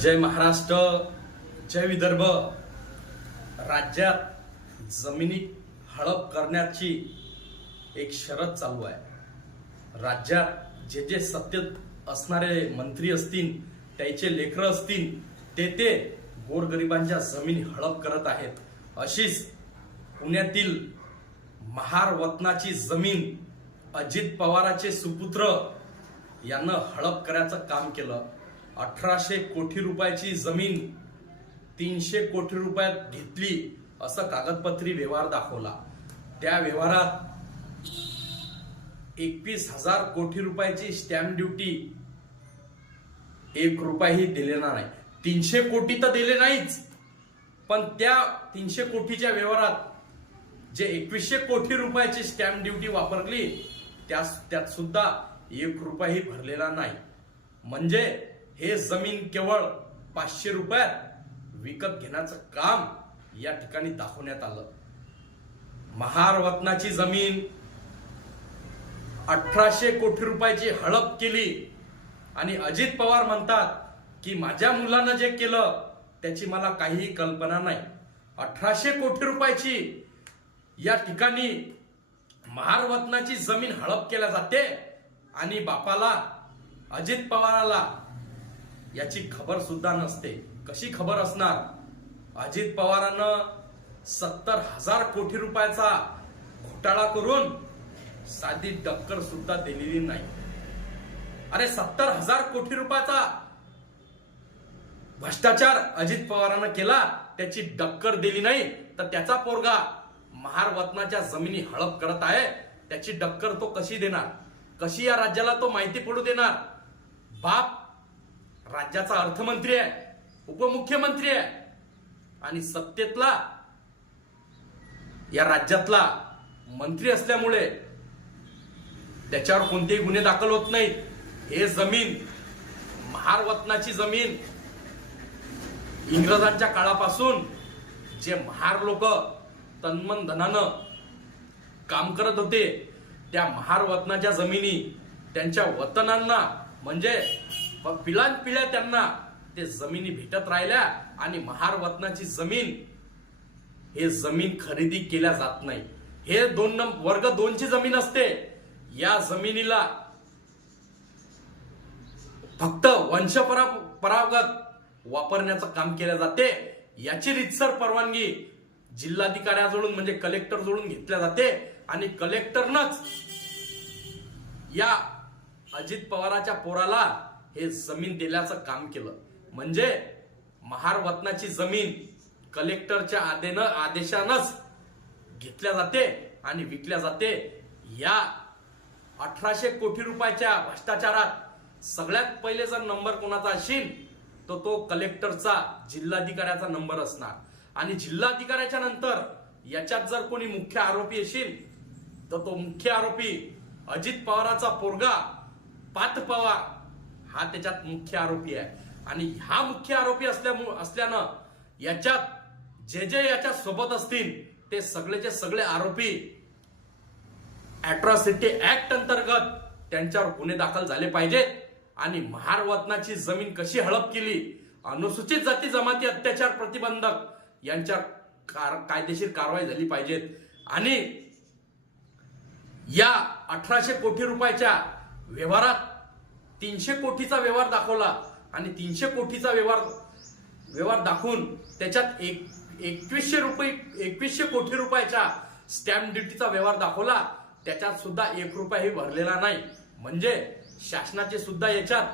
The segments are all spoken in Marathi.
जय महाराष्ट्र जय विदर्भ. राज्यात जमिनी हडप करण्याची एक शरद चालू आहे. राज्यात जे जे सत्तेत असणारे मंत्री असतील त्याचे लेकरं असतील ते ते गोरगरिबांच्या जमिनी हडप करत आहेत. अशीच पुण्यातील महार वतनाची जमीन अजित पवाराचे सुपुत्र यांना हडप करायचं काम केलं. अठराशे कोटी रुपयाची जमीन तीनशे कोटी रुपयात घेतली असं कागदपत्री व्यवहार दाखवला. त्या व्यवहारात एकवीस हजार कोटी रुपयाची स्टॅम्प ड्युटी एक रुपयाही दिलेला नाही. तीनशे कोटी तर दिले नाहीच. पण त्या तीनशे कोटीच्या व्यवहारात जे एकवीसशे कोटी रुपयाची स्टॅम्प ड्युटी वापरली त्या त्यात सुद्धा एक रुपयाही भरलेला नाही. म्हणजे हे जमीन केवळ पाचशे रुपयात विकत घेण्याचं काम या ठिकाणी दाखवण्यात आलं. महार वतनाची जमीन अठराशे कोटी रुपयाची हडप केली. आणि अजित पवार म्हणतात की माझ्या मुलानं जे केलं त्याची मला काहीही कल्पना नाही. अठराशे कोटी रुपयाची या ठिकाणी महारवतनाची जमीन हडप केल्या जाते. आणि बापाला अजित पवाराला याची खबर सुद्धा नसते. कशी खबर असणार? अजित पवारानं सत्तर हजार कोटी रुपयाचा घोटाळा करून साधी डक्कर सुद्धा दिलेली नाही. अरे सत्तर हजार कोटी रुपयाचा भ्रष्टाचार अजित पवारानं केला त्याची डक्कर दिली नाही तर त्याचा पोरगा महारवतनाच्या जमिनी हळप करत आहे त्याची डक्कर तो कशी देणार? कशी या राज्याला तो माहिती पडू देणार? बाप राज्याचा अर्थमंत्री आहे उपमुख्यमंत्री आहे. आणि सत्तेतला या राज्यातला मंत्री असल्यामुळे त्याच्यावर कोणतेही गुन्हे दाखल होत नाहीत. हे जमीन महारवतनाची जमीन इंग्रजांच्या काळापासून जे महार लोक तन्मन धनानं काम करत होते त्या महारवतनाच्या जमिनी त्यांच्या वतनांना म्हणजे पण पिलान पिल्या त्यांना. ते जमिनी भेटत राहिल्या आणि महार वतनाची जमीन हे जमीन खरेदी केल्या जात नाही. हे दोन वर्ग दोनची जमीन असते. या जमिनीला फक्त वंशपरा परागत वापरण्याचं काम केलं जाते. याची रितसर परवानगी जिल्हाधिकाऱ्याजवळून म्हणजे कलेक्टर जोडून घेतल्या जाते. आणि कलेक्टरनच या अजित पवाराच्या पोराला हे जमीन दिल्याचं काम केलं. म्हणजे महारवतनाची जमीन कलेक्टरच्या आदेनं आदेशानच घेतल्या जाते आणि विकल्या जाते. या अठराशे कोटी रुपयाच्या भ्रष्टाचारात सगळ्यात पहिले जर नंबर कोणाचा असेल तर तो कलेक्टरचा जिल्हाधिकाऱ्याचा नंबर असणार. आणि जिल्हाधिकाऱ्याच्या नंतर याच्यात जर कोणी मुख्य आरोपी असेल तर तो मुख्य आरोपी अजित पवाराचा पोरगा पात पवार हा त्याच्यात मुख्य आरोपी आहे. आणि हा मुख्य आरोपी असल्यामुळे असल्यानं याच्यात जे जे याच्या सोबत असतील ते सगळेचे सगळे आरोपी अॅट्रॉसिटी ऍक्ट अंतर्गत त्यांच्यावर गुन्हे दाखल झाले पाहिजेत. आणि महारवतनाची जमीन कशी हडप केली अनुसूचित जाती जमाती अत्याचार प्रतिबंधक यांच्या कार- कायदेशीर कारवाई झाली पाहिजेत. आणि या अठराशे कोटी रुपयाच्या व्यवहारात तीनशे कोटीचा व्यवहार दाखवला आणि तीनशे कोटीचा व्यवहार व्यवहार दाखवून त्याच्यात एक एकवीसशे रुपये एकवीसशे कोटी रुपयाच्या स्टॅम्प ड्युटीचा व्यवहार दाखवला. त्याच्यात सुद्धा एक रुपयाही भरलेला नाही. म्हणजे शासनाचे सुद्धा याच्यात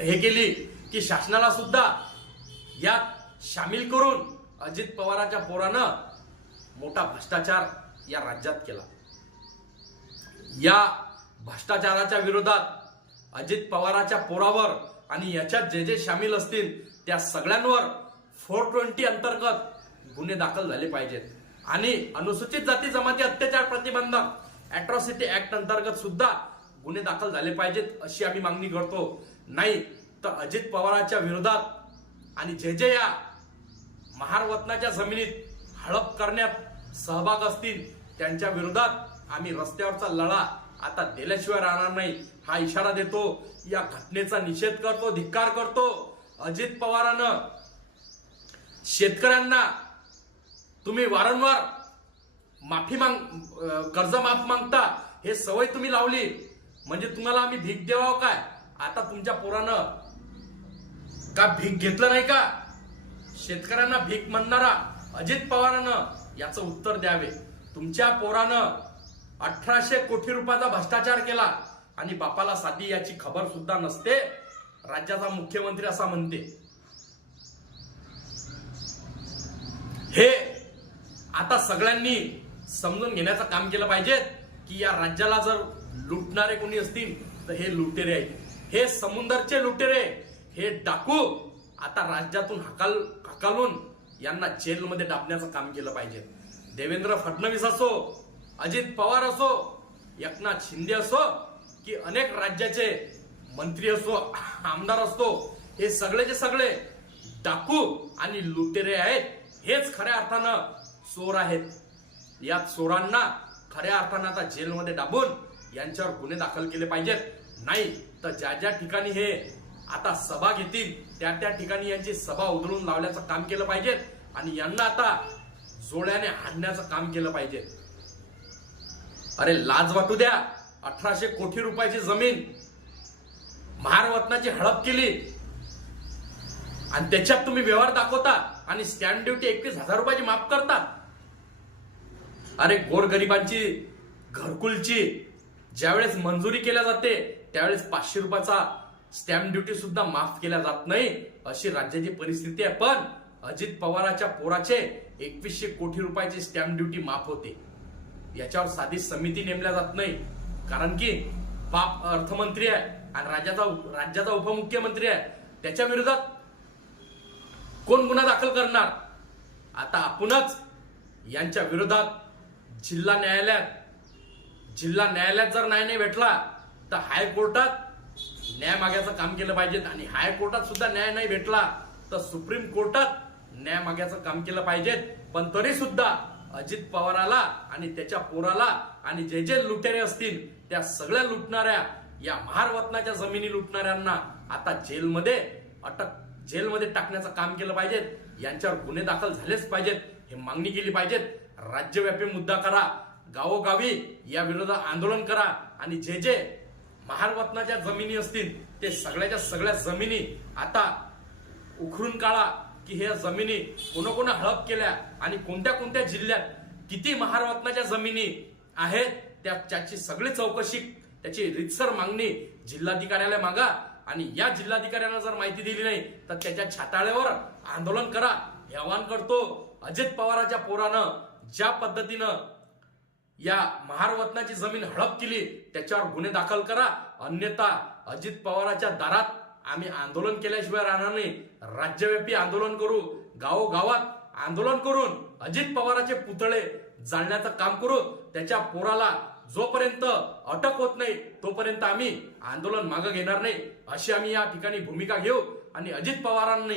हे केली की शासनाला सुद्धा यात सामील करून अजित पवाराच्या पोरानं मोठा भ्रष्टाचार या राज्यात केला. या भ्रष्टाचाराच्या विरोधात अजित पवाराच्या पोरावर आणि याच्यात जे जे सामील असतील त्या सगळ्यांवर फोर ट्वेंटी अंतर्गत गुन्हे दाखल झाले पाहिजेत. आणि अनुसूचित जाती जमाती अत्याचार प्रतिबंधक अॅट्रॉसिटी ऍक्ट अंतर्गत सुद्धा गुन्हे दाखल झाले पाहिजेत अशी आम्ही मागणी करतो. नाही तर अजित पवाराच्या विरोधात आणि जे जे या महारवतनाच्या जमिनीत हडप करण्यात सहभाग असतील त्यांच्या विरोधात आम्ही रस्त्यावरचा लढा आता दिल्याशिवाय राहणार नाही. हा इशारा देतो या घटनेचा निषेध करतो धिक्कार करतो. अजित पवारानं शेतकऱ्यांना तुम्ही वारंवार माफी माग कर्ज माफ मागता हे सवय तुम्ही लावली. म्हणजे तुम्हाला आम्ही भीक देवाव काय? आता तुमच्या पोरानं का भीक घेतलं नाही का? शेतकऱ्यांना भीक म्हणणारा अजित पवारानं याचं उत्तर द्यावे. तुमच्या पोरानं अठराशे कोटी रुपयाचा भ्रष्टाचार केला. आणि बापाला साधी याची खबर सुद्धा नसते. राज्याचा मुख्यमंत्री असा म्हणते. हे आता सगळ्यांनी समजून घेण्याचं काम केलं पाहिजे की या राज्याला जर लुटणारे कोणी असतील तर हे लुटेरे आहेत. हे समुंदरचे लुटेरे हे डाकू आता राज्यातून हकाल हकालून यांना जेलमध्ये डाबण्याचं काम केलं पाहिजे. देवेंद्र फडणवीस असो अजित पवार असो एकनाथ शिंदे असो की अनेक राज्याचे मंत्री असो आमदार असतो हे सगळेचे सगळे डाकू आणि लुटेरे आहेत. हेच खऱ्या अर्थानं चोर आहेत. या चोरांना खऱ्या अर्थानं आता जेलमध्ये डाबून यांच्यावर गुन्हे दाखल केले पाहिजेत. नाही तर ज्या ज्या ठिकाणी हे आता सभा घेतील त्या त्या ठिकाणी यांची सभा उधळून लावल्याचं काम केलं पाहिजे आणि यांना आता जोड्याने हाणण्याचं काम केलं पाहिजे अरे लाज वाटू द्या. अठराशे कोटी रुपयाची जमीन महारवतनाची हडप केली. आणि त्याच्यात तुम्ही व्यवहार दाखवता आणि स्टॅम्प ड्युटी एकवीस हजार रुपयाची माफ करता. अरे गोरगरिबांची घरकुलची ज्यावेळेस मंजुरी केल्या जाते त्यावेळेस पाचशे रुपयाचा स्टॅम्प ड्युटी सुद्धा माफ केल्या जात नाही अशी राज्याची परिस्थिती आहे. पण अजित पवाराच्या पोराचे एकवीसशे कोटी रुपयाची स्टॅम्प ड्युटी माफ होते. याच्यावर साधी समिती नेमल्या जात नाही. कारण की बाप अर्थमंत्री आहे आणि राज्याचा राज्याचा उपमुख्यमंत्री आहे. त्याच्या विरोधात कोण गुन्हा दाखल करणार? आता आपणच यांच्या विरोधात जिल्हा न्यायालयात जिल्हा न्यायालयात जर न्याय नाही भेटला तर हायकोर्टात न्याय मागायचं काम केलं पाहिजे. आणि हायकोर्टात सुद्धा न्याय नाही भेटला तर सुप्रीम कोर्टात न्याय मागायचं काम केलं पाहिजे. पण तरी सुद्धा अजित पवाराला आणि त्याच्या पोराला आणि जे जे लुटेरे असतील त्या सगळ्या लुटणाऱ्या या महारवतनाच्या जमिनी लुटणाऱ्यांना आता जेलमध्ये अटक जेलमध्ये टाकण्याचं काम केलं पाहिजेत. यांच्यावर गुन्हे दाखल झालेच पाहिजेत. हे मागणी केली पाहिजेत. राज्यव्यापी मुद्दा करा. गावोगावी या विरोधात आंदोलन करा. आणि जे जे महारवतनाच्या जमिनी असतील ते सगळ्याच्या सगळ्या जमिनी आता उखरून काढा. की ह्या जमिनी कोणाकोणा हळप केल्या आणि कोणत्या कोणत्या जिल्ह्यात किती महारत्नाच्या जमिनी आहेत त्या त्याची सगळी चौकशी त्याची रितसर मागणी जिल्हाधिकाऱ्याला मागा. आणि या जिल्हाधिकाऱ्यांना जर माहिती दिली नाही तर त्याच्या छाताळ्यावर आंदोलन करा. हे आवाहन करतो अजित पवाराच्या पोरानं ज्या पद्धतीनं या महारवतनाची जमीन हडप केली त्याच्यावर गुन्हे दाखल करा. अन्यथा अजित पवाराच्या दारात आम्ही आंदोलन केल्याशिवाय राहणार नाही. राज्यव्यापी आंदोलन करू गावोगावात आंदोलन करून अजित पवाराचे पुतळे जाळण्याचं काम करू त्याच्या पोराला जोपर्यंत अटक होत नाही तोपर्यंत आम्ही आंदोलन मागे घेणार नाही. अशी आम्ही या ठिकाणी भूमिका घेऊ आणि अजित पवारांनी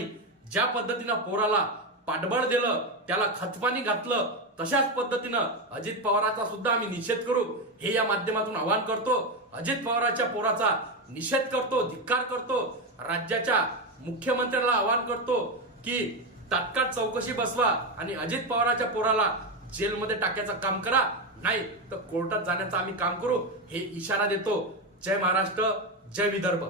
ज्या पद्धतीनं पोराला पाठबळ दिलं त्याला खतपाणी घातलं तशाच पद्धतीनं अजित पवाराचा सुद्धा आम्ही निषेध करू. हे या माध्यमातून आवाहन करतो. अजित पवाराच्या पोराचा निषेध करतो धिक्कार करतो राज्याच्या मुख्यमंत्र्याला आवाहन करतो की तात्काळ चौकशी बसवा आणि अजित पवाराच्या पोराला जेलमध्ये टाकायचं काम करा. नाही तर कोर्टात जाण्याचं आम्ही काम करू. हे इशारा देतो. जय महाराष्ट्र जय विदर्भ.